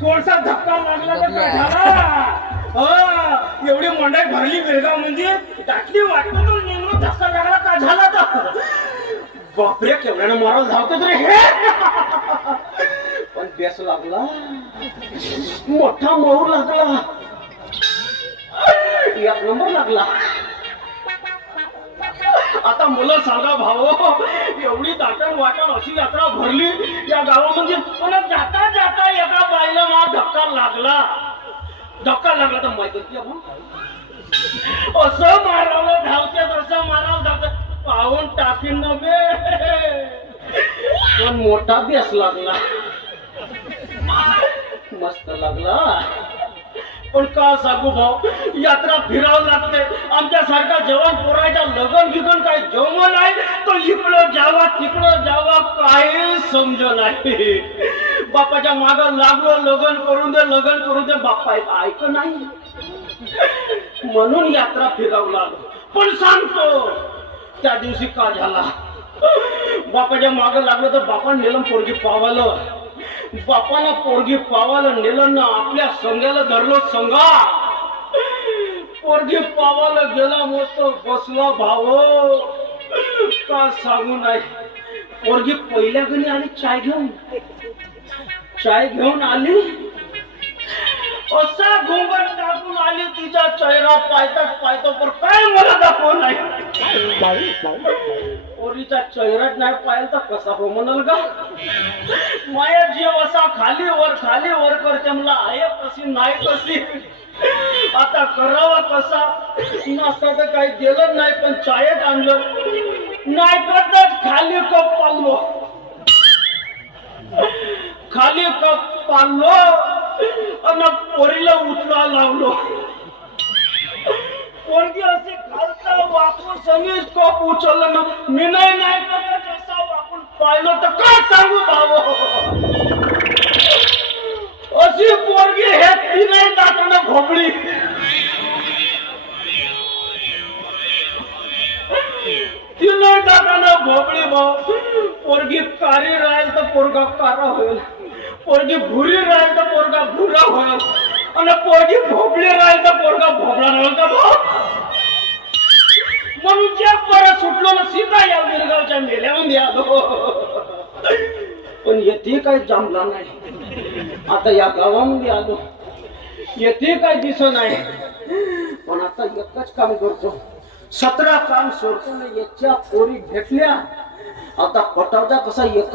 थोडसा धक्का लागला तर काय झाला? एवढी मंडई भरली बेळगाव म्हणजे टाकली वाटलं तर नेमकं धक्का लागला का झाला तर बापरे केवढ्यानं मारायला धावतो रे हे पण बेस लागला मोठा मऊ लागला एक नंबर लागला. आता मुलं सांगा भाऊ एवढी दाटण वाटण अशी यात्रा भरली या गावामध्ये पण जाता जाता एका बाईला मला धक्का लागला तर माहिती असं मारावं धावते तसं मारावं धावते पाहून टाकीन नव्हे पण मोठा बेस लागला मस्त लागला. पण का सांगू भाऊ यात्रा फिरावं लागते आमच्यासारखा जवान पोरायचा लगन गिगन काय जम नाही तो इकडं जावा तिकडं जावा काही समज नाही. बापाच्या माग लागलो लगन करून दे बाप्पा ऐक नाही म्हणून यात्रा फिरावं लागलो. पण सांगतो त्या दिवशी का झाला बापाच्या माग लागलो तर बापाने नेलं पोरगी पावालं बापाला पोरगी पावाला नेलं ना आपल्या संघाला धरलो संघा पोरगी पावाला गेला मस्त बसला भाव का सांगू नाही. पोरगी पहिल्या गणी आली चाय घेऊन आली असा घोंगट टाकून आली तिचा चेहरा पायता पण काय मला दाखव नाही पोरीचा चेहराच नाही पाहिलं तर कसा हो म्हणाल का माया जीव असा खाली वर करते मला आहे कशी नाही कशी आता करावा कसा नसता तर काही दिलं नाही पण चायच आणलं नाही करताच खाली कप पाडलो आणि पोरीला उचला लावलो. पोरगी असे खालता वाकून सगळीच कप उचललं ना मी नाही करत असा वाकून पाहिलं तर काय सांगू भाऊ अशी पोरगी हे तीनही दातानं घोबळी तीनही दातानं घोबळी भाऊ. पोरगी कारी राहील तर पोरगा कारा होईल पोरगी भुरी राहील तर पोरगा भुरा होईल आणि पोरगी भोबळी राहील तर पोरगा भोबळा राहील का भाऊ. म्हणून जे परत सुटलो ना सीता या गिरगावच्या मेल्यामध्ये आलो पण येथे काही जमला नाही. आता या गावामध्ये आलो येथे काही दिसत नाही पण आता एकच काम करतो 17 काम सोडतो ना याच्या पोरी भेटल्या आता पटावता कसा एक